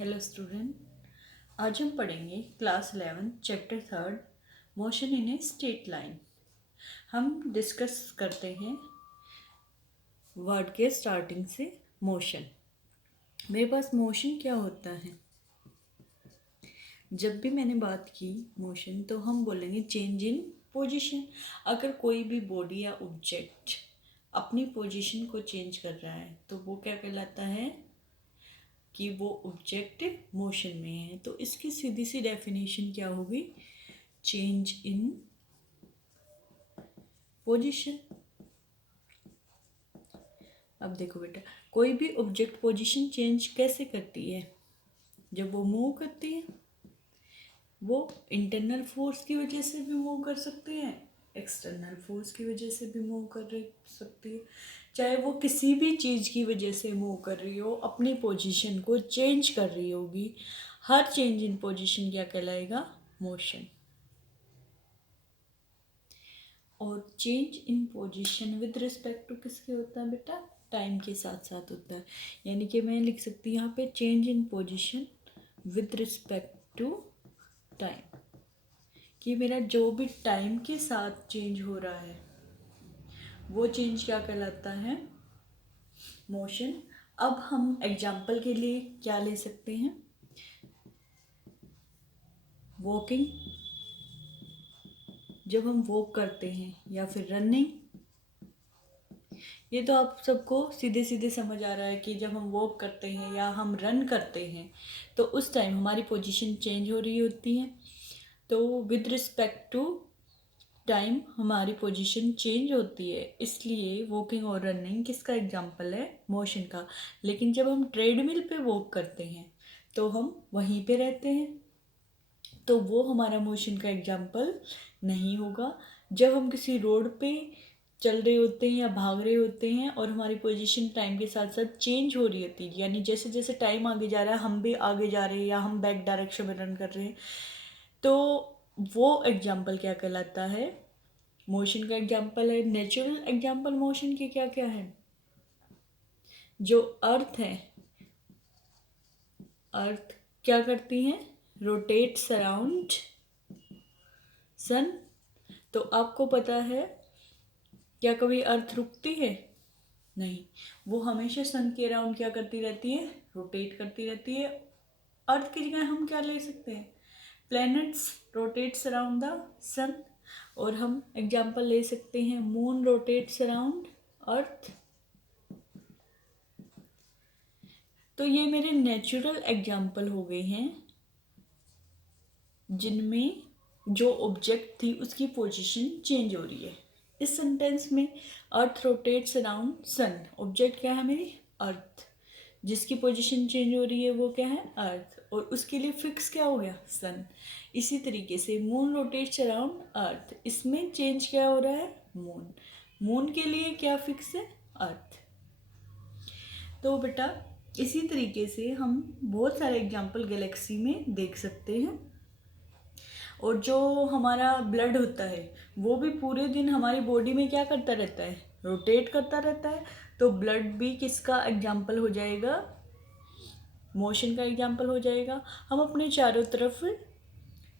Hello student, आज हम पढ़ेंगे class 11 chapter 3 motion in a straight line. हम डिस्कस करते हैं वर्ड के स्टार्टिंग से मोशन। मेरे पास मोशन क्या होता है? जब भी मैंने बात की मोशन तो हम बोलेंगे चेंज इन पोजीशन। अगर कोई भी बॉडी या ऑब्जेक्ट अपनी पोजीशन को चेंज कर रहा है तो वो क्या कहलाता है कि वो ऑब्जेक्ट मोशन में है। तो इसकी सीधी सी डेफिनेशन क्या होगी? Change in position. अब देखो बेटा, कोई भी ऑब्जेक्ट पोजीशन चेंज कैसे करती है? जब वो मूव करती है, वो इंटरनल फोर्स की वजह से भी मूव कर सकती है, एक्सटर्नल फोर्स की वजह से भी मूव कर सकती है। चाहे वो किसी भी चीज़ की वजह से मूव कर रही हो, अपनी पोजीशन को चेंज कर रही होगी। हर चेंज इन पोजीशन क्या कहलाएगा? मोशन। और change in position with respect to किसके होता है बेटा? टाइम के साथ साथ होता है। यानी कि मैं लिख सकती हूँ यहाँ पे change in position with respect to time, कि मेरा जो भी टाइम के साथ चेंज हो रहा है वो चेंज क्या कहलाता है? मोशन। अब हम एग्जाम्पल के लिए क्या ले सकते हैं? वॉकिंग, जब हम वॉक करते हैं, या फिर रनिंग। ये तो आप सबको सीधे सीधे समझ आ रहा है कि जब हम वॉक करते हैं या हम रन करते हैं तो उस टाइम हमारी पोजीशन चेंज हो रही होती है। तो विद रिस्पेक्ट टू टाइम हमारी पोजीशन चेंज होती है, इसलिए वॉकिंग और रनिंग किसका एग्जाम्पल है? मोशन का। लेकिन जब हम ट्रेडमिल पे वॉक करते हैं तो हम वहीं पे रहते हैं, तो वो हमारा मोशन का एग्जाम्पल नहीं होगा। जब हम किसी रोड पे चल रहे होते हैं या भाग रहे होते हैं और हमारी पोजीशन टाइम के साथ साथ चेंज हो रही होती है, यानी जैसे जैसे टाइम आगे जा रहा है हम भी आगे जा रहे हैं या हम बैक डायरेक्शन में रन कर रहे हैं, तो वो एग्जाम्पल क्या कहलाता है? मोशन का एग्जाम्पल है। नेचुरल एग्जाम्पल मोशन के क्या क्या है? जो अर्थ है, अर्थ क्या करती है? Rotates around sun. तो आपको पता है क्या कभी अर्थ रुकती है? नहीं, वो हमेशा सन के अराउंड क्या करती रहती है? रोटेट करती रहती है। अर्थ की जगह हम क्या ले सकते हैं? प्लैनेट्स रोटेट्स अराउंड द सन। और हम एग्जाम्पल ले सकते हैं मून रोटेट्स अराउंड अर्थ। तो ये मेरे नेचुरल एग्जाम्पल हो गए हैं जिनमें जो ऑब्जेक्ट थी उसकी पोजीशन चेंज हो रही है। इस सेंटेंस में earth rotates around sun, object क्या है? मेरी अर्थ। जिसकी पोजीशन चेंज हो रही है वो क्या है? अर्थ। और उसके लिए फिक्स क्या हो गया? सन। इसी तरीके से मून रोटेट्स अराउंड अर्थ, इसमें चेंज क्या हो रहा है? मून। मून के लिए क्या फिक्स है? अर्थ। तो बेटा इसी तरीके से हम बहुत सारे एग्जाम्पल गैलेक्सी में देख सकते हैं। और जो हमारा ब्लड होता है वो भी पूरे दिन हमारी बॉडी में क्या करता रहता है? रोटेट करता रहता है। तो ब्लड भी किसका एग्जाम्पल हो जाएगा? मोशन का एग्जाम्पल हो जाएगा। हम अपने चारों तरफ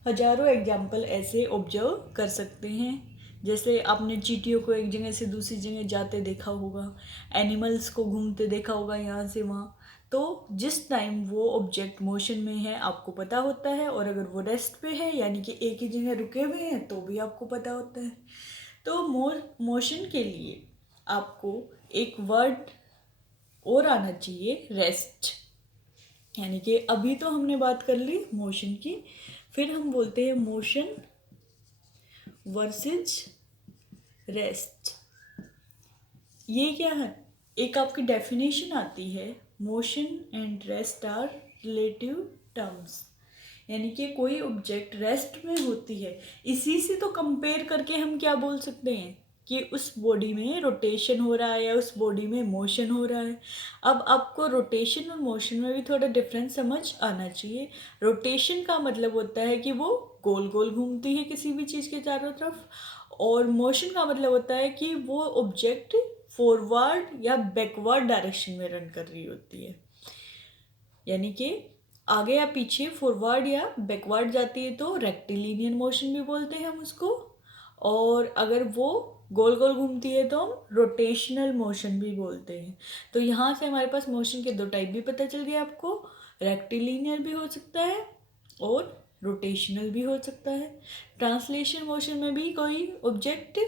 हजारों एग्जाम्पल ऐसे ऑब्जर्व कर सकते हैं। जैसे आपने चींटियों को एक जगह से दूसरी जगह जाते देखा होगा, एनिमल्स को घूमते देखा होगा यहाँ से वहाँ। तो जिस टाइम वो ऑब्जेक्ट मोशन में है आपको पता होता है, और अगर वो रेस्ट पे है यानी कि एक ही जगह रुके हुए हैं तो भी आपको पता होता है। तो मोशन के लिए आपको एक वर्ड और आना चाहिए, रेस्ट। यानी कि अभी तो हमने बात कर ली मोशन की, फिर हम बोलते हैं मोशन वर्सेस रेस्ट। ये क्या है? एक आपकी डेफिनेशन आती है, motion and rest are relative terms. यानी कि कोई ऑब्जेक्ट रेस्ट में होती है, इसी से तो कंपेयर करके हम क्या बोल सकते हैं कि उस बॉडी में रोटेशन हो रहा है या उस बॉडी में मोशन हो रहा है। अब आपको रोटेशन और मोशन में भी थोड़ा डिफरेंस समझ आना चाहिए। रोटेशन का मतलब होता है कि वो गोल गोल घूमती है किसी भी चीज़ के चारों तरफ, और मोशन का मतलब होता है कि वो ऑब्जेक्ट फॉरवर्ड या बैकवर्ड डायरेक्शन में रन कर रही होती है। यानी कि आगे या पीछे, फॉरवर्ड या बैकवर्ड जाती है तो रेक्टिलिनियर मोशन भी बोलते हैं हम उसको, और अगर वो गोल गोल घूमती है तो हम रोटेशनल मोशन भी बोलते हैं। तो यहाँ से हमारे पास मोशन के दो टाइप भी पता चल गया आपको, रेक्टिलिनियर भी हो सकता है और रोटेशनल भी हो सकता है। ट्रांसलेशन मोशन में भी कोई ऑब्जेक्ट,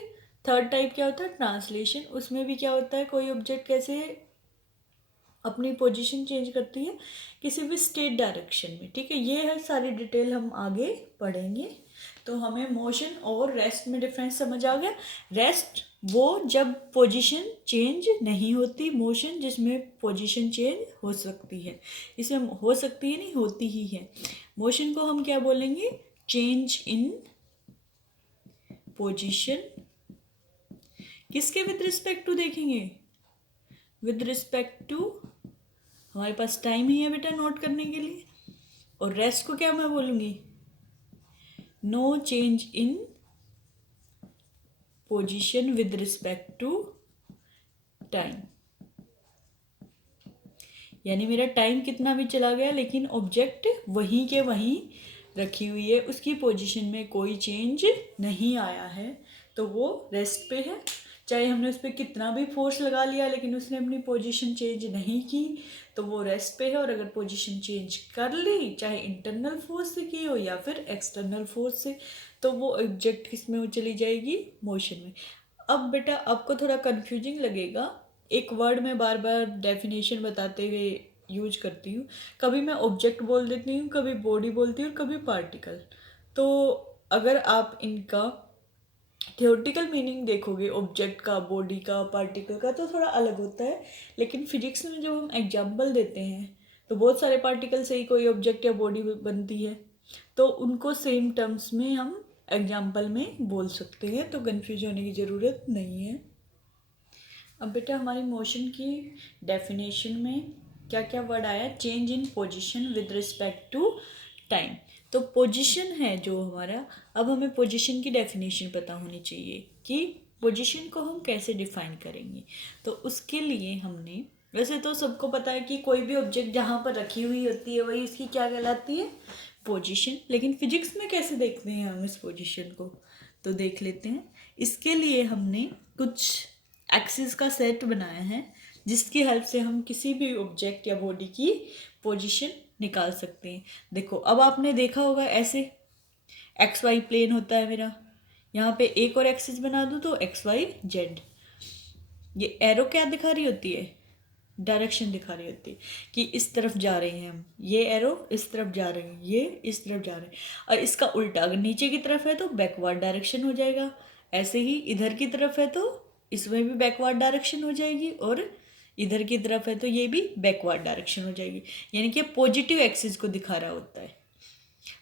थर्ड टाइप क्या होता है ट्रांसलेशन, उसमें भी क्या होता है कोई ऑब्जेक्ट कैसे अपनी पोजीशन चेंज करती है किसी भी स्टेट डायरेक्शन में, ठीक है। ये है सारी डिटेल हम आगे पढ़ेंगे। तो हमें मोशन और रेस्ट में डिफरेंस समझ आ गया। रेस्ट वो जब पोजीशन चेंज नहीं होती, मोशन जिसमें पोजीशन चेंज हो सकती है, इसमें हो सकती है नहीं, होती ही है। मोशन को हम क्या बोलेंगे, चेंज इन पोजीशन, किसके विद रिस्पेक्ट टू देखेंगे, विद रिस्पेक्ट टू, हमारे पास टाइम ही है बेटा नोट करने के लिए। और रेस्ट को क्या मैं बोलूँगी, no change in position with respect to time, यानी मेरा टाइम कितना भी चला गया लेकिन ऑब्जेक्ट वहीं के वहीं रखी हुई है, उसकी पोजीशन में कोई चेंज नहीं आया है, तो वो रेस्ट पे है। चाहे हमने उस पर कितना भी फोर्स लगा लिया लेकिन उसने अपनी पोजीशन चेंज नहीं की तो वो रेस्ट पे है। और अगर पोजीशन चेंज कर ली, चाहे इंटरनल फोर्स से की हो या फिर एक्सटर्नल फोर्स से, तो वो ऑब्जेक्ट किस में चली जाएगी, मोशन में। अब बेटा आपको थोड़ा कंफ्यूजिंग लगेगा, एक वर्ड में बार बार डेफिनेशन बताते हुए यूज करती हूँ, कभी मैं ऑब्जेक्ट बोल देती हूँ, कभी बॉडी बोलती हूँ और कभी पार्टिकल। तो अगर आप इनका थियोरटिकल मीनिंग देखोगे ऑब्जेक्ट का, बॉडी का, पार्टिकल का, तो थोड़ा अलग होता है। लेकिन फिजिक्स में जब हम एग्जाम्पल देते हैं तो बहुत सारे पार्टिकल से ही कोई ऑब्जेक्ट या बॉडी बनती है, तो उनको सेम टर्म्स में हम एग्जाम्पल में बोल सकते हैं, तो कन्फ्यूज होने की ज़रूरत नहीं है। अब बेटा हमारी मोशन की डेफिनेशन में क्या क्या वर्ड आया, change in position with respect to time. तो पोजीशन है जो हमारा, अब हमें पोजीशन की डेफिनेशन पता होनी चाहिए कि पोजीशन को हम कैसे डिफाइन करेंगे। तो उसके लिए हमने, वैसे तो सबको पता है कि कोई भी ऑब्जेक्ट जहाँ पर रखी हुई होती है वही उसकी क्या कहलाती है, पोजीशन। लेकिन फिजिक्स में कैसे देखते हैं हम इस पोजीशन को, तो देख लेते हैं। इसके लिए हमने कुछ एक्सिस का सेट बनाया है जिसकी हेल्प से हम किसी भी ऑब्जेक्ट या बॉडी की पोजीशन निकाल सकते हैं। देखो अब आपने देखा होगा ऐसे एक्स वाई प्लेन होता है मेरा, यहाँ पे एक और एक्सिस बना दूँ तो एक्स वाई जेड। ये एरो क्या दिखा रही होती है, डायरेक्शन दिखा रही होती है कि इस तरफ जा रहे हैं हम, ये एरो इस तरफ जा रहे हैं, ये इस तरफ जा रहे हैं। और इसका उल्टा अगर नीचे की तरफ है तो बैकवर्ड डायरेक्शन हो जाएगा, ऐसे ही इधर की तरफ है तो इसमें भी बैकवर्ड डायरेक्शन हो जाएगी, और इधर की तरफ है तो ये भी बैकवर्ड डायरेक्शन हो जाएगी, यानी कि पॉजिटिव एक्सिस को दिखा रहा होता है।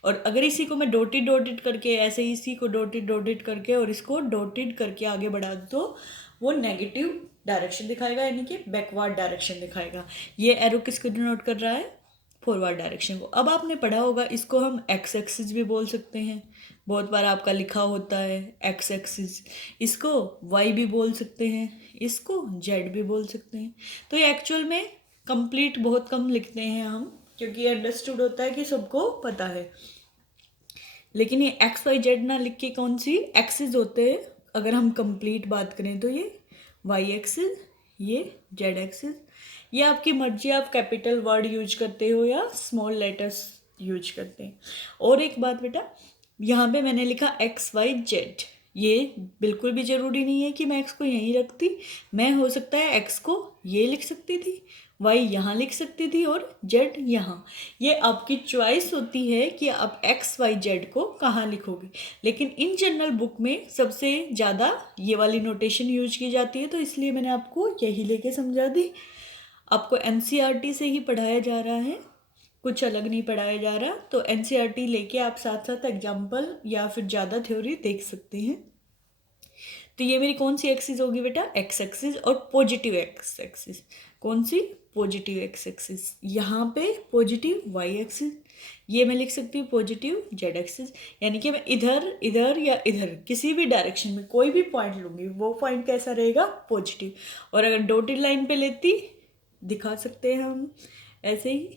और अगर इसी को मैं डॉटेड डॉटेड करके, ऐसे ही इसी को डॉटेड डॉटेड करके और इसको डॉटेड करके आगे बढ़ा दूँ तो वो नेगेटिव डायरेक्शन दिखाएगा, यानी कि बैकवर्ड डायरेक्शन दिखाएगा। ये एरो किसको डिनोट कर रहा है, फॉरवर्ड डायरेक्शन को। अब आपने पढ़ा होगा इसको हम एक्स एक्सिस भी बोल सकते हैं, बहुत बार आपका लिखा होता है एक्स एक्सिस। इसको वाई भी बोल सकते हैं, इसको जेड भी बोल सकते हैं। तो ये एक्चुअल में कंप्लीट बहुत कम लिखते हैं हम, क्योंकि ये अंडरस्टूड होता है कि सबको पता है। लेकिन ये एक्स वाई जेड ना लिख के कौन सी एक्सिस होते हैं, अगर हम कंप्लीट बात करें तो ये वाई एक्सिस, ये जेड एक्सिस। ये आपकी मर्जी, आप कैपिटल वर्ड यूज करते हो या स्मॉल लेटर्स यूज करते हैं। और एक बात बेटा, यहाँ पे मैंने लिखा एक्स वाई जेड, ये बिल्कुल भी ज़रूरी नहीं है कि मैं एक्स को यहीं रखती, मैं हो सकता है एक्स को ये लिख सकती थी, वाई यहाँ लिख सकती थी और जेड यहाँ। ये आपकी चॉइस होती है कि आप एक्स वाई जेड को कहाँ लिखोगे। लेकिन इन जनरल बुक में सबसे ज़्यादा ये वाली नोटेशन यूज की जाती है, तो इसलिए मैंने आपको यही लेके समझा दी। आपको एनसीईआरटी से ही पढ़ाया जा रहा है, कुछ अलग नहीं पढ़ाया जा रहा, तो एनसीईआरटी लेके आप साथ साथ एग्जाम्पल या फिर ज़्यादा थ्योरी देख सकते हैं। तो ये मेरी कौन सी एक्सिस होगी बेटा, एक्स एक्सिस, और पॉजिटिव एक्स एक्सिस कौन सी, पॉजिटिव एक्स एक्सिस। यहाँ पे पॉजिटिव वाई एक्सिस, ये मैं लिख सकती हूँ पॉजिटिव जेड एक्सिस, यानी कि मैं इधर इधर या इधर किसी भी डायरेक्शन में कोई भी पॉइंट लूँगी वो पॉइंट कैसा रहेगा, पॉजिटिव। और अगर डॉटेड लाइन पे लेती, दिखा सकते हैं हम ऐसे ही,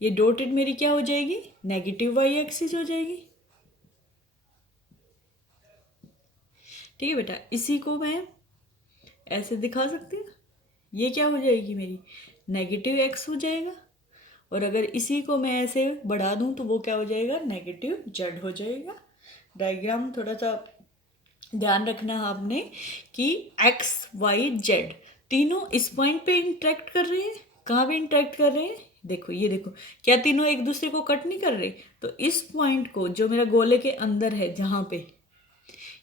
ये डॉटेड मेरी क्या हो जाएगी, नेगेटिव वाई एक्सिस हो जाएगी। ठीक है बेटा, इसी को मैं ऐसे दिखा सकती हूँ, ये क्या हो जाएगी मेरी, नेगेटिव एक्स हो जाएगा। और अगर इसी को मैं ऐसे बढ़ा दूँ तो वो क्या हो जाएगा, नेगेटिव जेड हो जाएगा। डायग्राम थोड़ा सा ध्यान रखना आपने कि एक्स वाई जेड तीनों इस पॉइंट पे इंटरेक्ट कर रहे हैं। कहाँ पे इंटरेक्ट कर रहे हैं, देखो ये देखो, क्या तीनों एक दूसरे को कट नहीं कर रहे। तो इस पॉइंट को जो मेरा गोले के अंदर है, जहाँ पे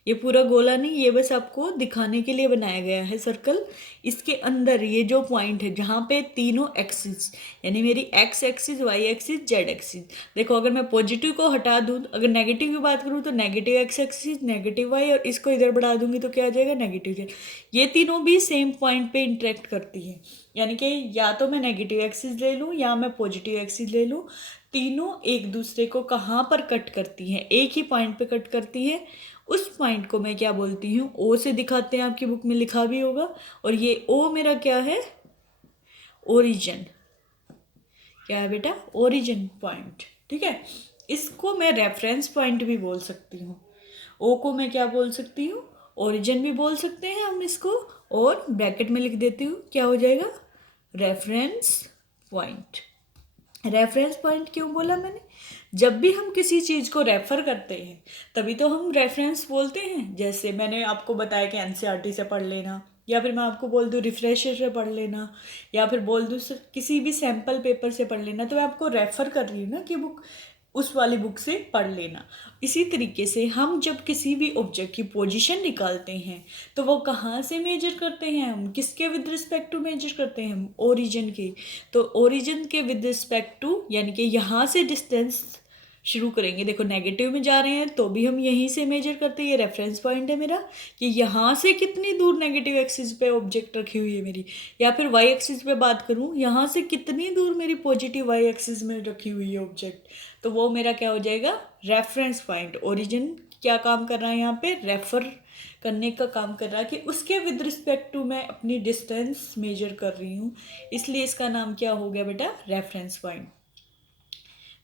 ये पूरा गोला नहीं, ये बस आपको दिखाने के लिए बनाया गया है सर्कल। इसके अंदर ये जो पॉइंट है जहाँ पे तीनों एक्सिस, यानी मेरी X axis, Y axis, Z axis, देखो अगर मैं पॉजिटिव को हटा दूँ, अगर नेगेटिव की बात करूँ तो negative X axis, negative Y, और इसको इधर बढ़ा दूंगी तो क्या आ जाएगा, नेगेटिव जेड। ये तीनों भी सेम पॉइंट पे इंटरेक्ट करती है, यानी कि या तो मैं नेगेटिव एक्सिस ले लूँ या मैं पॉजिटिव एक्सिस ले लूँ, तीनों एक दूसरे को कहाँ पर कट करती हैं, एक ही पॉइंट पे कट करती है। उस पॉइंट को मैं क्या बोलती हूँ, ओ से दिखाते हैं, आपकी बुक में लिखा भी होगा। और ये ओ मेरा क्या है, ओरिजिन। क्या है बेटा, ओरिजिन पॉइंट। ठीक है, इसको मैं रेफरेंस पॉइंट भी बोल सकती हूँ। ओ को मैं क्या बोल सकती हूँ, ओरिजिन भी बोल सकते हैं हम इसको। और ब्रैकेट में लिख देती हूँ, क्या हो जाएगा, रेफरेंस पॉइंट। रेफरेंस पॉइंट क्यों बोला मैंने, जब भी हम किसी चीज़ को रेफर करते हैं तभी तो हम रेफरेंस बोलते हैं। जैसे मैंने आपको बताया कि एनसीईआरटी से पढ़ लेना, या फिर मैं आपको बोल दूँ रिफ्रेशर से पढ़ लेना, या फिर बोल दूँ किसी भी सैम्पल पेपर से पढ़ लेना, तो मैं आपको रेफ़र कर रही हूँ ना कि बुक, उस वाली बुक से पढ़ लेना। इसी तरीके से हम जब किसी भी ऑब्जेक्ट की पोजीशन निकालते हैं तो वो कहाँ से मेजर करते हैं, हम किसके विद रिस्पेक्ट टू मेजर करते हैं, हम ओरिजिन के। तो ओरिजिन के विद रिस्पेक्ट टू, यानी कि यहाँ से डिस्टेंस शुरू करेंगे। देखो नेगेटिव में जा रहे हैं तो भी हम यहीं से मेजर करते हैं, ये रेफरेंस पॉइंट है मेरा कि यहाँ से कितनी दूर नेगेटिव एक्सिस पे ऑब्जेक्ट रखी हुई है मेरी। या फिर वाई एक्सिस पे बात करूँ, यहाँ से कितनी दूर मेरी पॉजिटिव वाई एक्सिस में रखी हुई है ऑब्जेक्ट, तो वो मेरा क्या हो जाएगा, रेफरेंस पॉइंट। ओरिजिन क्या काम कर रहा है यहाँ पे, रेफर करने का काम कर रहा है कि उसके विद रिस्पेक्ट टू मैं अपनी डिस्टेंस मेजर कर रही हूँ, इसलिए इसका नाम क्या हो गया बेटा, रेफरेंस पॉइंट।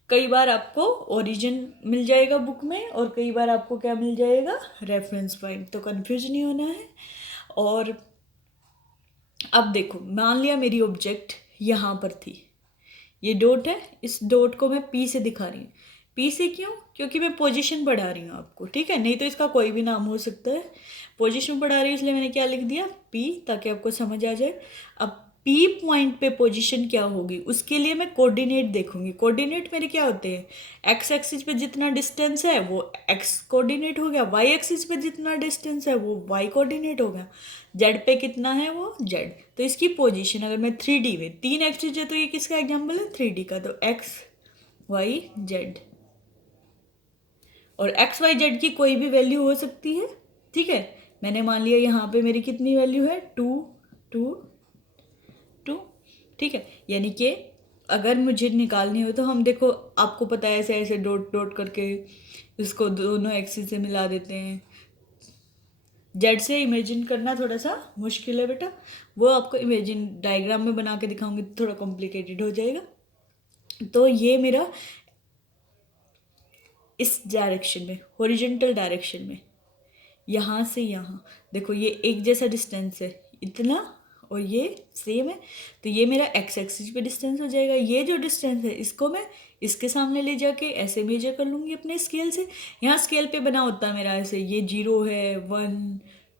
कई बार आपको ओरिजिन मिल जाएगा बुक में और कई बार आपको क्या मिल जाएगा, रेफरेंस पॉइंट, तो कंफ्यूज नहीं होना है। और अब देखो, मान लिया मेरी ऑब्जेक्ट यहाँ पर थी, ये डॉट है, इस डॉट को मैं पी से दिखा रही हूँ। पी से क्यों, क्योंकि मैं पोजीशन बढ़ा रही हूँ आपको, ठीक है, नहीं तो इसका कोई भी नाम हो सकता है। पोजीशन बढ़ा रही हूँ इसलिए मैंने क्या लिख दिया, पी, ताकि आपको समझ आ जाए। अब पी पॉइंट पे पोजीशन क्या होगी, उसके लिए मैं कोऑर्डिनेट देखूंगी। कोऑर्डिनेट मेरे क्या होते हैं, एक्स एक्सिस पे जितना डिस्टेंस है वो एक्स कोऑर्डिनेट हो गया, वाई एक्सिस पे जितना डिस्टेंस है वो वाई कोऑर्डिनेट हो गया, जेड पे कितना है वो जेड। तो इसकी पोजीशन अगर मैं 3D में, 3 एक्सिस है तो ये किसका एग्जाम्पल है, 3D का, तो एक्स वाई जेड। और एक्स वाई जेड की कोई भी वैल्यू हो सकती है, ठीक है। मैंने मान लिया यहाँ पे मेरी कितनी वैल्यू है, 2 2 2, ठीक है। यानी कि अगर मुझे निकालनी हो तो हम देखो, आपको पता है ऐसे ऐसे डॉट डॉट करके इसको दोनों एक्सिस से मिला देते हैं। जेड से इमेजिन करना थोड़ा सा मुश्किल है बेटा, वो आपको इमेजिन डायग्राम में बना के दिखाऊंगी तो थोड़ा कॉम्प्लिकेटेड हो जाएगा। तो ये मेरा इस डायरेक्शन में, हॉरिजॉन्टल डायरेक्शन में, यहाँ से यहाँ देखो ये एक जैसा डिस्टेंस है इतना, और ये सेम है, तो ये मेरा एक्स एक्सिस पे डिस्टेंस हो जाएगा। ये जो डिस्टेंस है इसको मैं इसके सामने ले जाके ऐसे मेजर कर लूँगी अपने स्केल से। यहाँ स्केल पे बना होता है मेरा ऐसे, ये 0 है, 1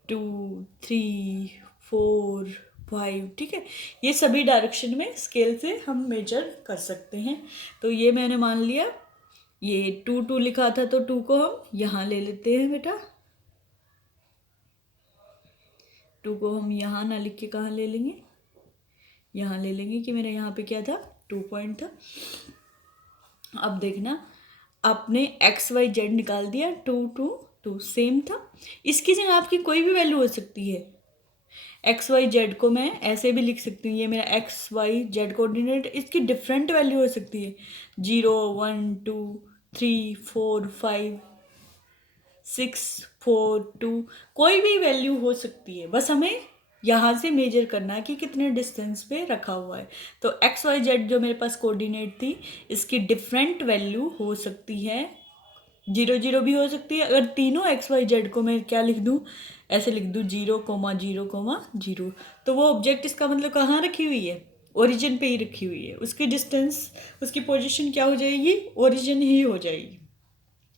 2 3 4 5, ठीक है। ये सभी डायरेक्शन में स्केल से हम मेजर कर सकते हैं। तो ये मैंने मान लिया, ये 2 2 लिखा था तो 2 को हम यहाँ ले लेते हैं बेटा, 2 को हम यहाँ ना लिख के कहाँ ले लेंगे, यहाँ ले लेंगे कि मेरा यहाँ पे क्या था, 2 पॉइंट था। अब देखना, आपने एक्स वाई जेड निकाल दिया, 2 2 2 सेम था। इसकी जगह आपकी कोई भी वैल्यू हो सकती है। एक्स वाई जेड को मैं ऐसे भी लिख सकती हूँ, ये मेरा एक्स वाई जेड कोऑर्डिनेट, इसकी डिफरेंट वैल्यू हो सकती है, 0 1 2 3 4 5 6 4 2, कोई भी वैल्यू हो सकती है। बस हमें यहाँ से मेजर करना है कि कितने डिस्टेंस पे रखा हुआ है। तो एक्स वाई जेड जो मेरे पास कोऑर्डिनेट थी, इसकी डिफरेंट वैल्यू हो सकती है, 0 0 भी हो सकती है। अगर तीनों एक्स वाई जेड को मैं क्या लिख दूँ, ऐसे लिख दूँ 0 0 0, तो वो ऑब्जेक्ट इसका मतलब कहाँ रखी हुई है, ओरिजिन पे ही रखी हुई है। उसकी डिस्टेंस, उसकी पोजीशन क्या हो जाएगी, ओरिजिन ही हो जाएगी।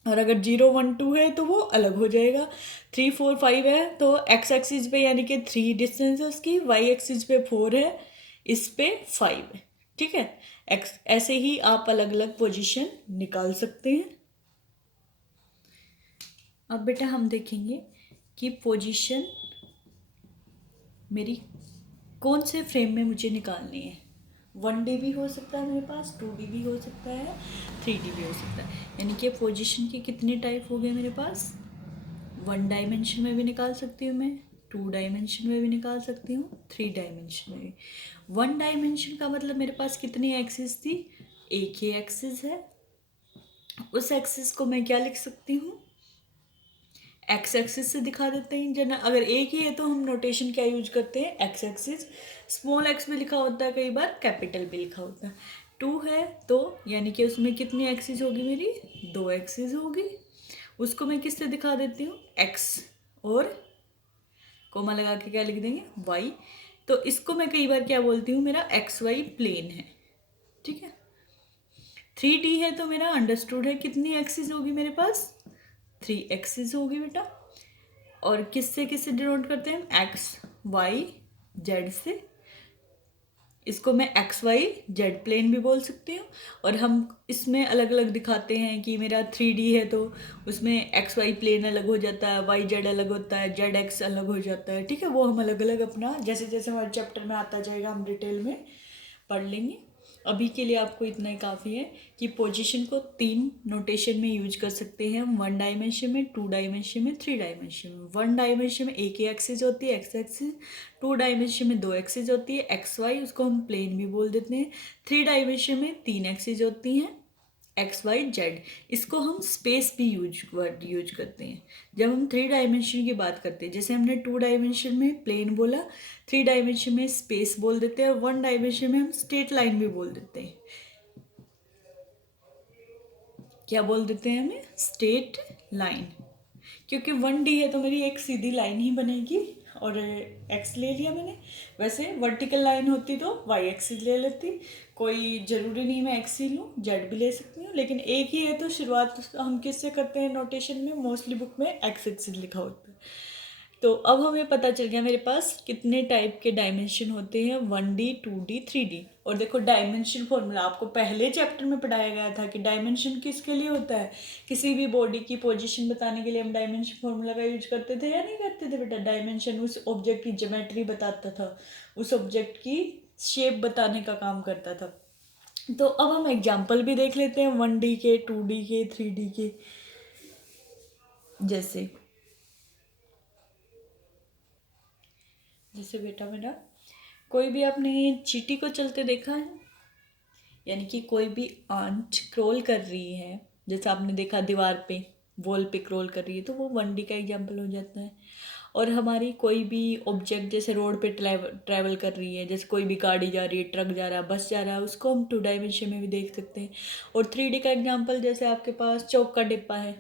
और अगर 0 1 2 है तो वो अलग हो जाएगा। 3 4 5 है तो एक्स एक्सिस पे यानी कि 3 डिस्टेंस है उसकी, वाई एक्सिस पे 4 है, इस पे 5 है। ठीक है, एक्स ऐसे ही आप अलग अलग पोजीशन निकाल सकते हैं। अब बेटा हम देखेंगे कि पोजीशन मेरी कौन से फ्रेम में मुझे निकालनी है। 1D भी हो सकता है मेरे पास, 2D भी हो सकता है, 3D भी हो सकता है। यानी कि पोजीशन के कितने टाइप हो गए मेरे पास, 1 डायमेंशन में भी निकाल सकती हूँ मैं, 2 डायमेंशन में भी निकाल सकती हूँ, 3 डायमेंशन में भी। 1 डायमेंशन का मतलब मेरे पास कितनी एक्सिस थी, एक ही एक्सिस है। उस एक्सिस को मैं क्या लिख सकती हूँ, एक्स एक्सिस से दिखा देते हैं जनरल। अगर एक ही है तो हम नोटेशन क्या यूज करते हैं, एक्स एक्सिस। स्मॉल एक्स भी लिखा होता है, कई बार कैपिटल भी लिखा होता है। 2 है तो यानी कि उसमें कितनी एक्सिस होगी मेरी, 2 एक्सिस होगी। उसको मैं किससे दिखा देती हूँ, एक्स और कोमा लगा के क्या लिख देंगे, वाई। तो इसको मैं कई बार क्या बोलती हूँ, मेरा एक्स वाई प्लेन है। ठीक है, 3D है तो मेरा अंडरस्टूड है कितनी एक्सिस होगी मेरे पास, 3 एक्सिस होगी बेटा। और किससे किससे डिनोट करते हैं, एक्स वाई जेड से। इसको मैं एक्स वाई जेड प्लेन भी बोल सकती हूँ। और हम इसमें अलग अलग दिखाते हैं कि मेरा 3D है तो उसमें एक्स वाई प्लेन अलग हो जाता है, वाई जेड अलग होता है, जेड एक्स अलग हो जाता है। ठीक है, वो हम अलग अलग अपना जैसे जैसे हमारे चैप्टर में आता जाएगा हम डिटेल में पढ़ लेंगे। अभी के लिए आपको इतना ही काफ़ी है कि पोजीशन को 3 नोटेशन में यूज कर सकते हैं हम, 1 डायमेंशन में, 2 डायमेंशन में, 3 डायमेंशन में। 1 डायमेंशन में एक ही एक्सिस होती है, एक्स एक्सिस। 2 डायमेंशन में 2 एक्सिस होती है, एक्स वाई, उसको हम प्लेन भी बोल देते हैं। 3 डायमेंशन में 3 एक्सिस होती हैं, एक्स वाई जेड। इसको हम स्पेस भी वर्ड यूज करते हैं जब हम 3 डायमेंशन की बात करते हैं। जैसे हमने 2 डायमेंशन में प्लेन बोला, 3 डायमेंशन में स्पेस बोल देते हैं, और 1 डायमेंशन में हम स्ट्रेट लाइन भी बोल देते हैं। क्या बोल देते हैं हमें, स्ट्रेट लाइन। क्योंकि 1D है तो मेरी एक सीधी लाइन ही बनेगी, और एक्स ले लिया मैंने। वैसे वर्टिकल लाइन होती तो वाई एक्सिस ले लेती, कोई ज़रूरी नहीं मैं एक्स ही लूँ, जेड भी ले सकती हूँ। लेकिन एक ही है तो शुरुआत हम किससे करते हैं नोटेशन में, मोस्टली बुक में एक्स एक्सिस लिखा होता है। तो अब हमें पता चल गया मेरे पास कितने टाइप के डायमेंशन होते हैं, 1D 2D 3D। और देखो डायमेंशन फॉर्मूला आपको पहले चैप्टर में पढ़ाया गया था कि डायमेंशन किसके लिए होता है, किसी भी बॉडी की पोजीशन बताने के लिए हम डायमेंशन फॉर्मूला का यूज करते थे या नहीं करते थे बेटा। डायमेंशन उस ऑब्जेक्ट की ज्योमेट्री बताता था, उस ऑब्जेक्ट की शेप बताने का काम करता था। तो अब हम एग्जाम्पल भी देख लेते हैं 1D के, 2D के, 3D के। जैसे जैसे बेटा मेरा कोई भी आपने चींटी को चलते देखा है, यानी कि कोई भी आंट क्रॉल कर रही है, जैसे आपने देखा दीवार पे, वॉल पे क्रॉल कर रही है, तो वो 1D का एग्जाम्पल हो जाता है। और हमारी कोई भी ऑब्जेक्ट जैसे रोड पे ट्रैवल कर रही है, जैसे कोई भी गाड़ी जा रही है, ट्रक जा रहा है, बस जा रहा है, उसको हम 2 डायमेंशन में भी देख सकते हैं। और 3D का एग्जाम्पल जैसे आपके पास चौक का डिब्बा है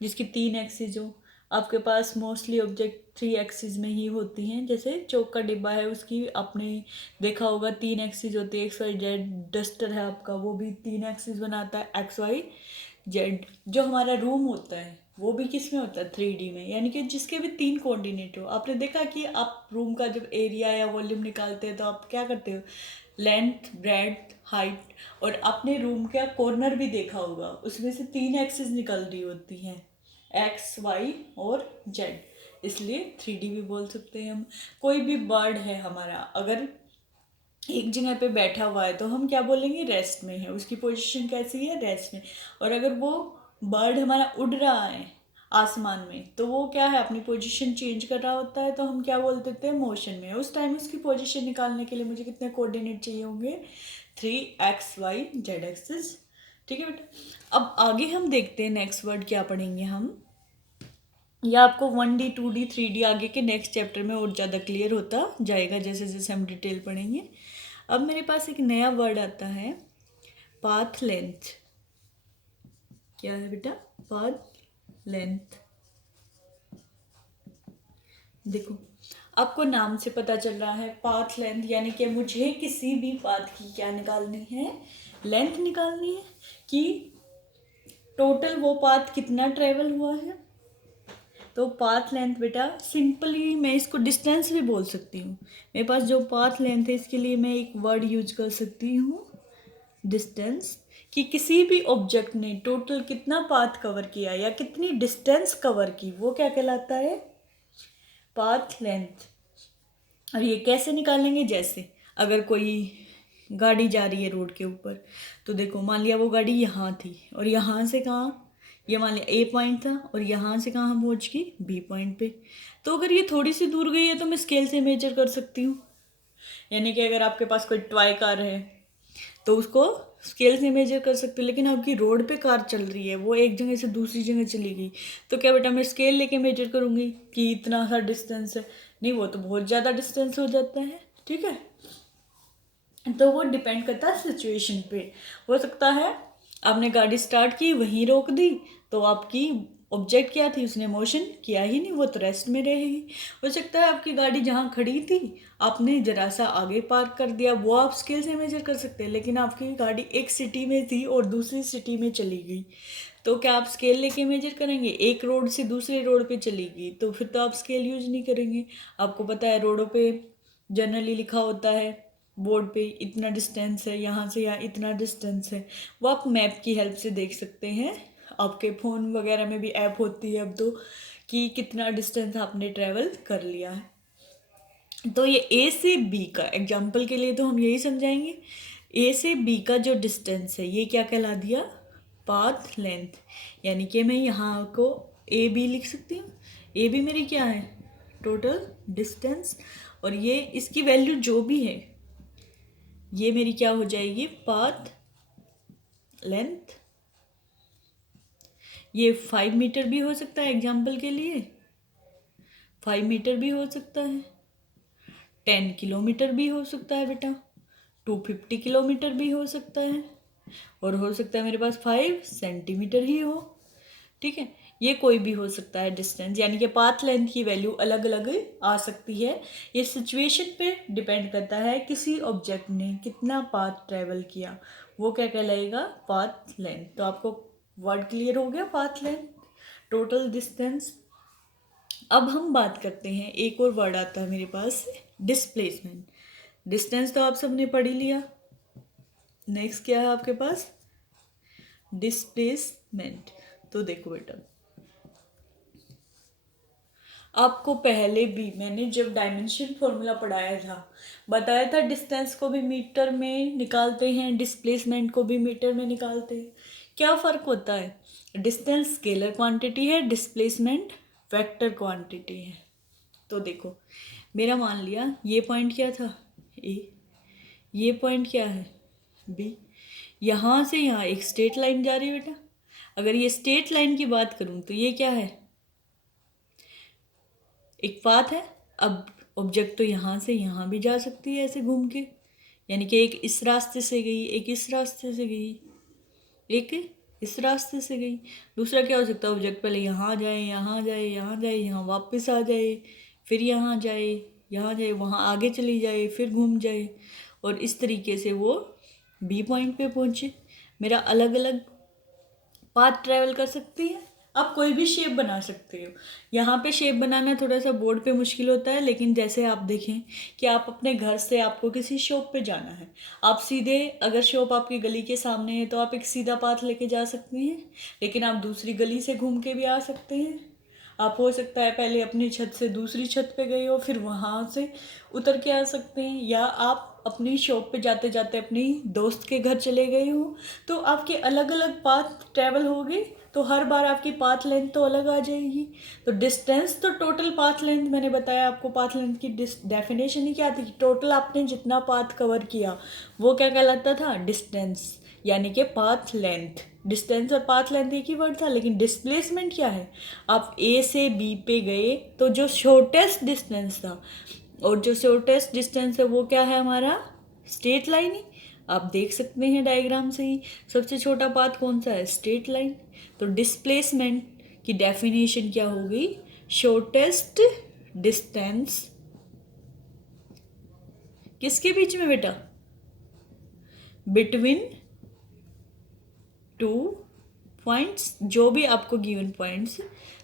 जिसकी 3 एक्सिस हो। आपके पास मोस्टली ऑब्जेक्ट 3 एक्सिस में ही होती हैं, जैसे चौक का डिब्बा है उसकी आपने देखा होगा 3 एक्सिस होती है, एक्स वाई जेड। डस्टर है आपका, वो भी 3 एक्सिस बनाता है, एक्स वाई जेड। जो हमारा रूम होता है वो भी किस में होता है, 3D में, यानी कि जिसके भी 3 कोऑर्डिनेट हो। आपने देखा कि आप रूम का जब एरिया या वॉल्यूम निकालते हैं तो आप क्या करते हो, लेंथ ब्रेड्थ हाइट, और अपने रूम का कॉर्नर भी देखा होगा, उसमें से 3 एक्सिस निकल रही होती हैं, एक्स वाई और जेड। इसलिए 3D भी बोल सकते हैं हम। कोई भी बर्ड है हमारा, अगर एक जगह पे बैठा हुआ है तो हम क्या बोलेंगे, रेस्ट में है, उसकी पोजीशन कैसी है, रेस्ट में। और अगर वो बर्ड हमारा उड़ रहा है आसमान में तो वो क्या है, अपनी पोजीशन चेंज कर रहा होता है, तो हम क्या बोल देते हैं, मोशन में। उस टाइम उसकी पोजीशन निकालने के लिए मुझे कितने कोऑर्डिनेट चाहिए होंगे, 3 XY Z एक्सिस। ठीक है बेटा, अब आगे हम देखते हैं नेक्स्ट वर्ड क्या पढ़ेंगे हम। या आपको 1D 2D 3D आगे के नेक्स्ट चैप्टर में और ज़्यादा क्लियर होता जाएगा जैसे जैसे हम डिटेल पढ़ेंगे। अब मेरे पास एक नया वर्ड आता है पाथ लेंथ। क्या है बेटा? Path length. देखो, आपको नाम से पता चल रहा है पाथ लेंथ, यानी कि मुझे किसी भी पाथ की क्या निकालनी है? लेंथ निकालनी है कि टोटल वो पाथ कितना ट्रेवल हुआ है। तो पाथ लेंथ बेटा सिंपली मैं इसको डिस्टेंस भी बोल सकती हूँ। मेरे पास जो पाथ लेंथ है इसके लिए मैं एक वर्ड यूज कर सकती हूँ डिस्टेंस, कि किसी भी ऑब्जेक्ट ने टोटल कितना पाथ कवर किया या कितनी डिस्टेंस कवर की, वो क्या कहलाता है? Path length. और ये कैसे निकालेंगे? जैसे अगर कोई गाड़ी जा रही है रोड के ऊपर, तो देखो मान लिया वो गाड़ी यहाँ थी और यहाँ से कहाँ, ये मान लिया ए पॉइंट था और यहाँ से कहाँ पहुँच गई? बी पॉइंट पे। तो अगर ये थोड़ी सी दूर गई है तो मैं स्केल से मेजर कर सकती हूँ। यानी कि अगर आपके पास कोई टॉय कार है तो उसको स्केल से मेजर कर सकते हो, लेकिन आपकी रोड पे कार चल रही है, वो एक जगह से दूसरी जगह चली गई, तो क्या बेटा मैं स्केल लेके मेजर करूँगी कि इतना सा डिस्टेंस है? नहीं, वो तो बहुत ज़्यादा डिस्टेंस हो जाता है। ठीक है, तो वो डिपेंड करता है सिचुएशन पे। हो सकता है आपने गाड़ी स्टार्ट की वहीं रोक दी, तो आपकी ऑब्जेक्ट क्या थी? उसने मोशन किया ही नहीं, वो तो रेस्ट में रहेगी। हो सकता है आपकी गाड़ी जहाँ खड़ी थी आपने जरा सा आगे पार्क कर दिया, वो आप स्केल से मेजर कर सकते हैं, लेकिन आपकी गाड़ी एक सिटी में थी और दूसरी सिटी में चली गई, तो क्या आप स्केल लेके मेजर करेंगे? एक रोड से दूसरे रोड पे चली गई तो फिर तो आप स्केल यूज नहीं करेंगे। आपको पता है रोडों पे जनरली लिखा होता है बोर्ड पे इतना डिस्टेंस है, यहाँ से यहाँ इतना डिस्टेंस है, वो आप मैप की हेल्प से देख सकते हैं। आपके फ़ोन वगैरह में भी ऐप होती है अब तो, कि कितना डिस्टेंस आपने ट्रैवल कर लिया है। तो ये ए से बी का एग्जाम्पल के लिए तो हम यही समझाएंगे, ए से बी का जो डिस्टेंस है ये क्या कहला दिया? Path length. यानी कि मैं यहाँ को ए बी लिख सकती हूँ। ए बी मेरी क्या है? टोटल डिस्टेंस, और ये इसकी वैल्यू जो भी है ये मेरी क्या हो जाएगी? Path length. ये 5 मीटर भी हो सकता है एग्जाम्पल के लिए, 5 मीटर भी हो सकता है, 10 किलोमीटर भी हो सकता है बेटा, 250 किलोमीटर भी हो सकता है, और हो सकता है मेरे पास 5 सेंटीमीटर ही हो। ठीक है, ये कोई भी हो सकता है डिस्टेंस, यानी कि पाथ लेंथ की वैल्यू अलग अलग आ सकती है। ये सिचुएशन पे डिपेंड करता है किसी ऑब्जेक्ट ने कितना पाथ ट्रेवल किया, वो क्या कहलाएगा? Path length. तो आपको वर्ड क्लियर हो गया? Path length, total distance. अब हम बात करते हैं, एक और वर्ड आता है मेरे पास, डिस्प्लेसमेंट। डिस्टेंस तो आप सबने पढ़ ही लिया। नेक्स्ट क्या है आपके पास? डिस्प्लेसमेंट। तो देखो बेटा, आपको पहले भी मैंने जब डायमेंशन फॉर्मूला पढ़ाया था बताया था डिस्टेंस को भी मीटर में निकालते हैं, डिस्प्लेसमेंट को भी मीटर में निकालते हैं। क्या फ़र्क होता है? डिस्टेंस स्केलर क्वांटिटी है, डिस्प्लेसमेंट वेक्टर क्वांटिटी है। तो देखो मेरा मान लिया ये पॉइंट क्या था? ए। ये पॉइंट क्या है? बी। यहाँ से यहाँ एक स्ट्रेट लाइन जा रही है बेटा। अगर ये स्ट्रेट लाइन की बात करूँ तो ये क्या है? एक पाथ है। अब ऑब्जेक्ट तो यहाँ से यहाँ भी जा सकती है ऐसे घूम के, यानी कि एक इस रास्ते से गई, एक इस रास्ते से गई, एक इस रास्ते से गई। दूसरा क्या हो सकता है? ऑब्जेक्ट पहले यहाँ जाए, यहाँ जाए, यहाँ जाए, यहाँ वापस आ जाए, फिर यहाँ जाए, यहाँ जाए, वहाँ आगे चली जाए, फिर घूम जाए, और इस तरीके से वो बी पॉइंट पे पहुँचे। मेरा अलग अलग पाथ ट्रैवल कर सकती है। आप कोई भी शेप बना सकते हो। यहाँ पे शेप बनाना थोड़ा सा बोर्ड पे मुश्किल होता है, लेकिन जैसे आप देखें कि आप अपने घर से आपको किसी शॉप पे जाना है, आप सीधे, अगर शॉप आपकी गली के सामने है तो आप एक सीधा पाथ लेके जा सकते हैं, लेकिन आप दूसरी गली से घूम के भी आ सकते हैं। आप हो सकता है पहले अपनी छत से दूसरी छत पे गए हो फिर वहाँ से उतर के आ सकते हैं, या आप आप अपनी शॉप पे जाते जाते अपनी दोस्त के घर चले गए हो, तो आपके अलग अलग पाथ ट्रैवल हो गए, तो हर बार आपकी पाथ लेंथ तो अलग आ जाएगी। तो डिस्टेंस तो टोटल पाथ लेंथ, मैंने बताया आपको पाथ लेंथ की डेफिनेशन ही क्या थी, टोटल आपने जितना पाथ कवर किया वो क्या कहलाता था, डिस्टेंस, यानी कि पाथ लेंथ। डिस्टेंस और पाथ लेंथ एक ही वर्ड था, लेकिन डिस्प्लेसमेंट क्या है, आप ए से बी पे गए तो जो शॉर्टेस्ट डिस्टेंस था, और जो शॉर्टेस्ट डिस्टेंस है वो क्या है हमारा, स्ट्रेट लाइन ही। आप देख सकते हैं डायग्राम से ही, सबसे छोटा पाथ कौन सा है, स्ट्रेट लाइन। तो डिस्प्लेसमेंट की डेफिनेशन क्या होगी, शॉर्टेस्ट डिस्टेंस किसके बीच में बेटा, बिटवीन टू पॉइंट्स, जो भी आपको गिवन पॉइंट्स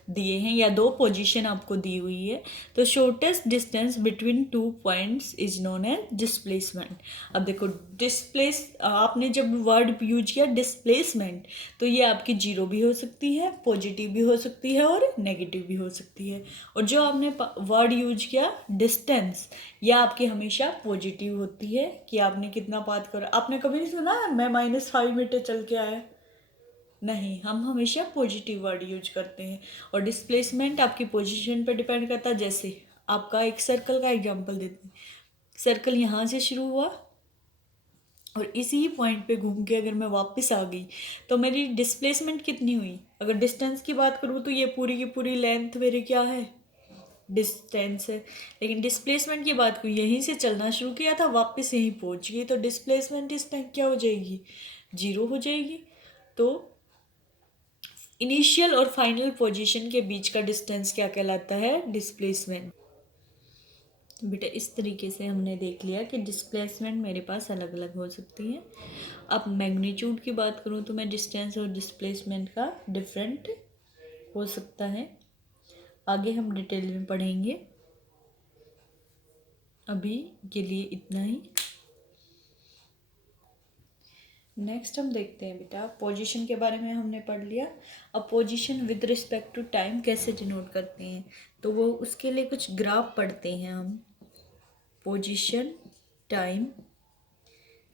दिए हैं या दो पोजीशन आपको दी हुई है, तो shortest distance between two points is known as displacement. अब देखो डिस्प्लेस, आपने जब वर्ड यूज किया डिस्प्लेसमेंट, तो ये आपकी जीरो भी हो सकती है, पॉजिटिव भी हो सकती है और नेगेटिव भी हो सकती है। और जो आपने वर्ड यूज किया डिस्टेंस, ये आपकी हमेशा पॉजिटिव होती है कि आपने कितना पाथ करा। आपने कभी नहीं सुना मैं -5 मीटर चल के आया, नहीं, हम हमेशा पॉजिटिव वर्ड यूज करते हैं। और डिस्प्लेसमेंट आपकी पोजीशन पर डिपेंड करता है। जैसे आपका एक सर्कल का एग्जांपल देते हैं, सर्कल यहाँ से शुरू हुआ और इसी पॉइंट पे घूम के अगर मैं वापस आ गई तो मेरी डिस्प्लेसमेंट कितनी हुई। अगर डिस्टेंस की बात करूँ तो ये पूरी की पूरी लेंथ मेरी क्या है, डिस्टेंस है। लेकिन डिस्प्लेसमेंट की बात करूँ, यहीं से चलना शुरू किया था, वापस यहीं पहुँच गई, तो डिस्प्लेसमेंट इस टाइम क्या हो जाएगी, जीरो हो जाएगी। तो इनिशियल और फाइनल पोजीशन के बीच का डिस्टेंस क्या कहलाता है, डिस्प्लेसमेंट। तो बेटा इस तरीके से हमने देख लिया कि डिस्प्लेसमेंट मेरे पास अलग अलग हो सकती है। अब मैग्नीट्यूड की बात करूँ तो मैं डिस्टेंस और डिस्प्लेसमेंट का डिफरेंट हो सकता है, आगे हम डिटेल में पढ़ेंगे। अभी के लिए इतना ही। नेक्स्ट हम देखते हैं बेटा, पोजीशन के बारे में हमने पढ़ लिया। अब position with respect to time कैसे डिनोट करते हैं, तो वो उसके लिए कुछ ग्राफ पढ़ते हैं हम। पोजीशन टाइम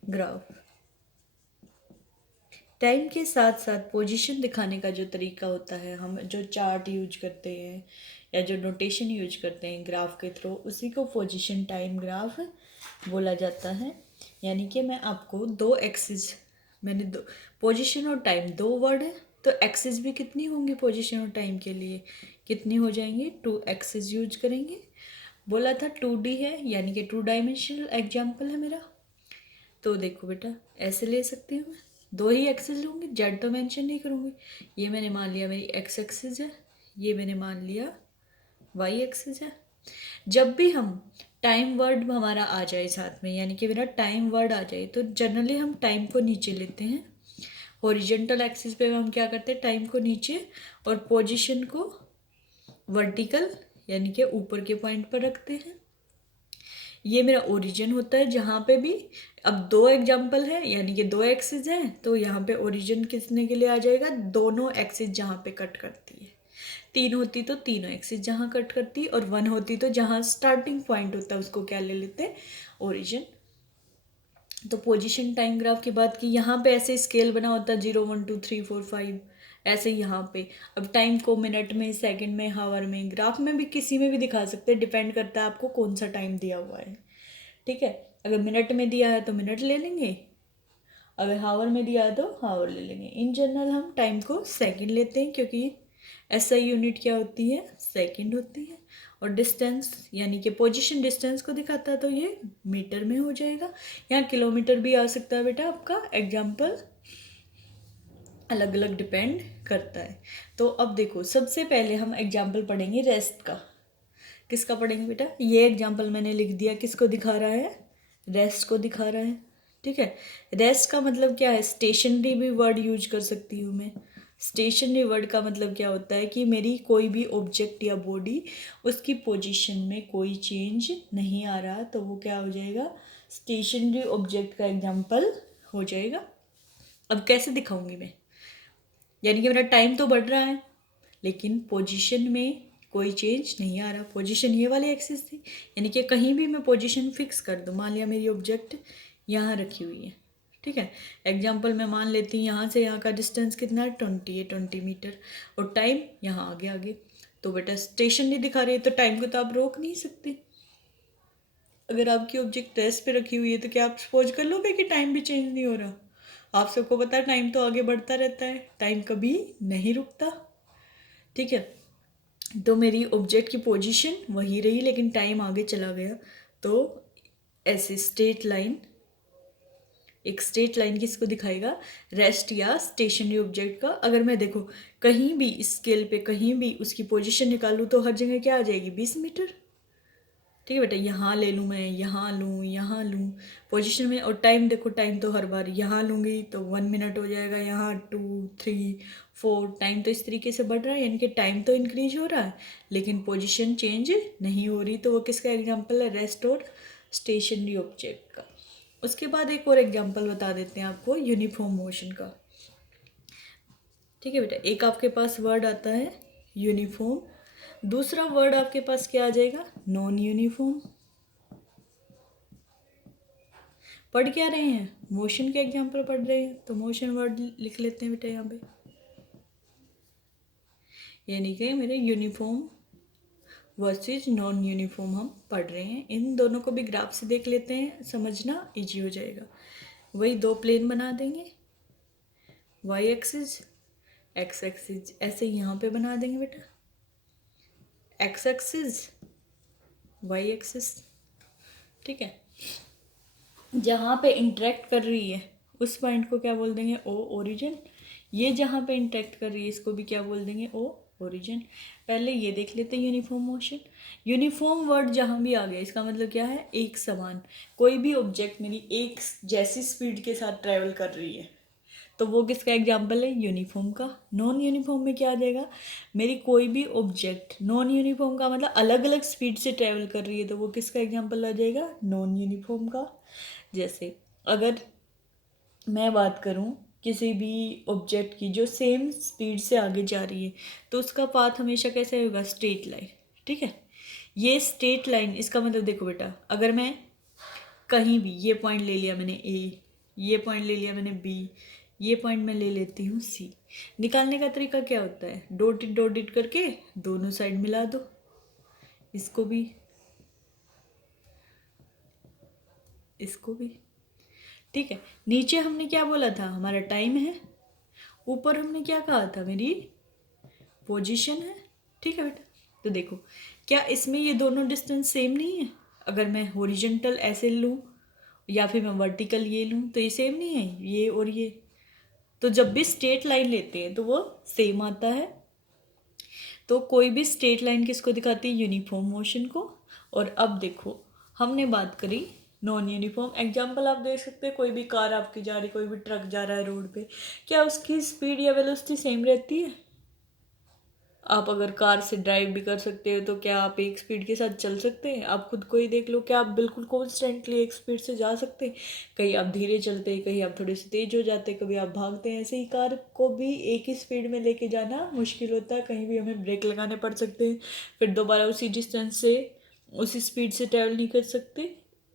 ग्राफ, टाइम के साथ साथ पोजीशन दिखाने का जो तरीका होता है, हम जो चार्ट यूज करते हैं या जो नोटेशन यूज करते हैं ग्राफ के थ्रू, उसी को पोजीशन टाइम ग्राफ बोला जाता है। यानी कि मैं आपको दो एक्सिस, मैंने दो पोजीशन और टाइम दो वर्ड है, तो एक्सिस भी कितनी होंगी पोजीशन और टाइम के लिए, कितनी हो जाएंगी, 2 एक्सिस यूज करेंगे। बोला था 2D है, यानी कि 2 डायमेंशनल एग्जाम्पल है मेरा। तो देखो बेटा ऐसे ले सकती हूँ मैं, दो ही एक्सिस लूँगी, जेड तो मेंशन नहीं करूँगी। ये मैंने मान लिया मेरी एक्स एक्सिस है, ये मैंने मान लिया वाई एक्सिस है। जब भी हम टाइम वर्ड हमारा आ जाए साथ में, यानी कि मेरा टाइम वर्ड आ जाए, तो जनरली हम टाइम को नीचे लेते हैं। हॉरिजॉन्टल एक्सिस पे हम क्या करते हैं, टाइम को नीचे और पोजीशन को वर्टिकल यानी कि ऊपर के पॉइंट पर रखते हैं। ये मेरा ओरिजिन होता है जहाँ पे भी, अब दो एग्जाम्पल है यानी कि दो एक्सिस हैं, तो यहाँ पे ओरिजिन किसने के लिए आ जाएगा, दोनों एक्सिस जहाँ पे कट करती है। तीन होती तो तीनों एक्सिस जहाँ कट करती, और वन होती तो जहाँ स्टार्टिंग पॉइंट होता है उसको क्या ले लेते हैं, ओरिजिन। तो पोजीशन टाइम ग्राफ की बात की, यहाँ पे ऐसे स्केल बना होता है 0 1 2 3 4 5, ऐसे यहाँ पे। अब टाइम को मिनट में, सेकंड में, हावर में, ग्राफ में भी किसी में भी दिखा सकते हैं, डिपेंड करता है आपको कौन सा टाइम दिया हुआ है। ठीक है, अगर मिनट में दिया है तो मिनट ले लेंगे, अगर हावर में दिया है तो हावर ले लेंगे। इन जनरल हम टाइम को सेकंड लेते हैं, क्योंकि ऐसा यूनिट क्या होती है, सेकंड होती है। और डिस्टेंस यानी कि पोजीशन डिस्टेंस को दिखाता है, तो ये मीटर में हो जाएगा। यहाँ किलोमीटर भी आ सकता है बेटा, आपका एग्जाम्पल अलग अलग डिपेंड करता है। तो अब देखो सबसे पहले हम एग्जाम्पल पढ़ेंगे रेस्ट का। किसका पढ़ेंगे बेटा, ये एग्जाम्पल मैंने लिख दिया, किसको दिखा रहा है, रेस्ट को दिखा रहा है। ठीक है, रेस्ट का मतलब क्या है, स्टेशनरी भी वर्ड यूज कर सकती हूँ मैं। स्टेशनरी वर्ड का मतलब क्या होता है कि मेरी कोई भी ऑब्जेक्ट या बॉडी, उसकी पोजीशन में कोई चेंज नहीं आ रहा, तो वो क्या हो जाएगा, स्टेशनरी ऑब्जेक्ट का एग्जाम्पल हो जाएगा। अब कैसे दिखाऊंगी मैं, यानी कि मेरा टाइम तो बढ़ रहा है लेकिन पोजीशन में कोई चेंज नहीं आ रहा। पोजीशन ये वाली एक्सिस थी, यानी कि कहीं भी मैं पोजीशन फिक्स कर दूँ। मान लिया मेरी ऑब्जेक्ट यहाँ रखी हुई है, ठीक है। एग्जाम्पल मैं मान लेती हूँ यहाँ से यहाँ का डिस्टेंस कितना है, 20 है, 20 मीटर, और टाइम यहाँ आगे आगे। तो बेटा स्टेशन नहीं दिखा रही है तो टाइम को तो आप रोक नहीं सकते। अगर आपकी ऑब्जेक्ट रेस्ट पे रखी हुई है तो क्या आप सपोज कर लोगे कि टाइम भी चेंज नहीं हो रहा? आप सबको पता है टाइम तो आगे बढ़ता रहता है, टाइम कभी नहीं रुकता, ठीक है। तो मेरी ऑब्जेक्ट की पोजीशन वही रही लेकिन टाइम आगे चला गया। तो ऐसे स्ट्रेट लाइन, एक स्ट्रेट लाइन किसको दिखाएगा, रेस्ट या स्टेशनरी ऑब्जेक्ट का। अगर मैं देखो कहीं भी स्केल पे कहीं भी उसकी पोजीशन निकालूँ तो हर जगह क्या आ जाएगी, 20 मीटर, ठीक है बेटा। यहाँ ले लूँ मैं, यहाँ लूँ पोजीशन में, और टाइम देखो, टाइम तो हर बार यहाँ लूँगी तो 1 मिनट हो जाएगा, यहाँ 2 3 4, टाइम तो इस तरीके से बढ़ रहा है, यानी कि टाइम तो इंक्रीज हो रहा है लेकिन पोजीशन चेंज नहीं हो रही। तो वो किसका एग्जाम्पल है, रेस्ट और स्टेशनरी ऑब्जेक्ट का। उसके बाद एक और एग्जाम्पल बता देते हैं आपको यूनिफॉर्म मोशन का, ठीक है बेटा। एक आपके पास वर्ड आता है यूनिफॉर्म, दूसरा वर्ड आपके पास क्या आ जाएगा, नॉन यूनिफॉर्म। पढ़ क्या रहे हैं, मोशन के एग्जाम्पल पढ़ रहे हैं, तो मोशन वर्ड लिख लेते हैं बेटा यहाँ पे, यानी कि मेरे यूनिफॉर्म वर्सेस नॉन यूनिफॉर्म हम पढ़ रहे हैं। इन दोनों को भी ग्राफ से देख लेते हैं, समझना इजी हो जाएगा। वही दो प्लेन बना देंगे, वाई एक्सिस एक्स एक्सिस, ऐसे यहाँ पे बना देंगे बेटा, एक्स एक्सिस वाई एक्सिस, ठीक है। जहाँ पे इंटरेक्ट कर रही है उस पॉइंट को क्या बोल देंगे, ओ ओरिजिन। ये जहाँ पे इंटरेक्ट कर रही है इसको भी क्या बोल देंगे, ओ ओरिजिन। पहले ये देख लेते हैं यूनिफॉर्म मोशन। यूनिफॉर्म वर्ड जहाँ भी आ गया इसका मतलब क्या है, एक समान। कोई भी ऑब्जेक्ट मेरी एक जैसी स्पीड के साथ ट्रैवल कर रही है तो वो किसका एग्जाम्पल है, यूनिफॉर्म का। नॉन यूनिफॉर्म में क्या आ जाएगा, मेरी कोई भी ऑब्जेक्ट नॉन यूनिफॉर्म का मतलब अलग अलग स्पीड से ट्रैवल कर रही है तो वो किसका एग्जाम्पल आ जाएगा, नॉन यूनिफॉर्म का। जैसे अगर मैं बात करूं किसी भी ऑब्जेक्ट की जो सेम स्पीड से आगे जा रही है तो उसका पाथ हमेशा कैसे होगा, स्ट्रेट लाइन, ठीक है। ये स्ट्रेट लाइन, इसका मतलब देखो बेटा, अगर मैं कहीं भी ये पॉइंट ले लिया मैंने ए, ये पॉइंट ले लिया मैंने बी, ये पॉइंट मैं ले लेती हूँ सी, निकालने का तरीका क्या होता है, डॉट इट करके दोनों साइड मिला दो, इसको भी इसको भी, ठीक है। नीचे हमने क्या बोला था, हमारा टाइम है, ऊपर हमने क्या कहा था, मेरी पोजीशन है, ठीक है बेटा। तो देखो क्या इसमें ये दोनों डिस्टेंस सेम नहीं है, अगर मैं हॉरिजॉन्टल ऐसे लूँ या फिर मैं वर्टिकल ये लूँ तो ये सेम नहीं है, ये और ये। तो जब भी स्ट्रेट लाइन लेते हैं तो वो सेम आता है। तो कोई भी स्ट्रेट लाइन किसको दिखाती है, यूनिफॉर्म मोशन को। और अब देखो हमने बात करी नॉन यूनिफॉर्म। एग्जाम्पल आप देख सकते हैं, कोई भी कार आपकी जा रही, कोई भी ट्रक जा रहा है रोड पे, क्या उसकी स्पीड या वेलोसिटी सेम रहती है? आप अगर कार से ड्राइव भी कर सकते हो तो क्या आप एक स्पीड के साथ चल सकते हैं? आप खुद को ही देख लो, क्या आप बिल्कुल कॉन्स्टेंटली एक स्पीड से जा सकते हैं? कहीं आप धीरे चलते हैं, कहीं आप थोड़े से तेज हो जाते हैं, कभी आप भागते हैं। ऐसे ही कार को भी एक ही स्पीड में लेके जाना मुश्किल होता है, कहीं भी हमें ब्रेक लगाने पड़ सकते हैं, फिर दोबारा उसी डिस्टेंस से उसी स्पीड से ट्रैवल नहीं कर सकते।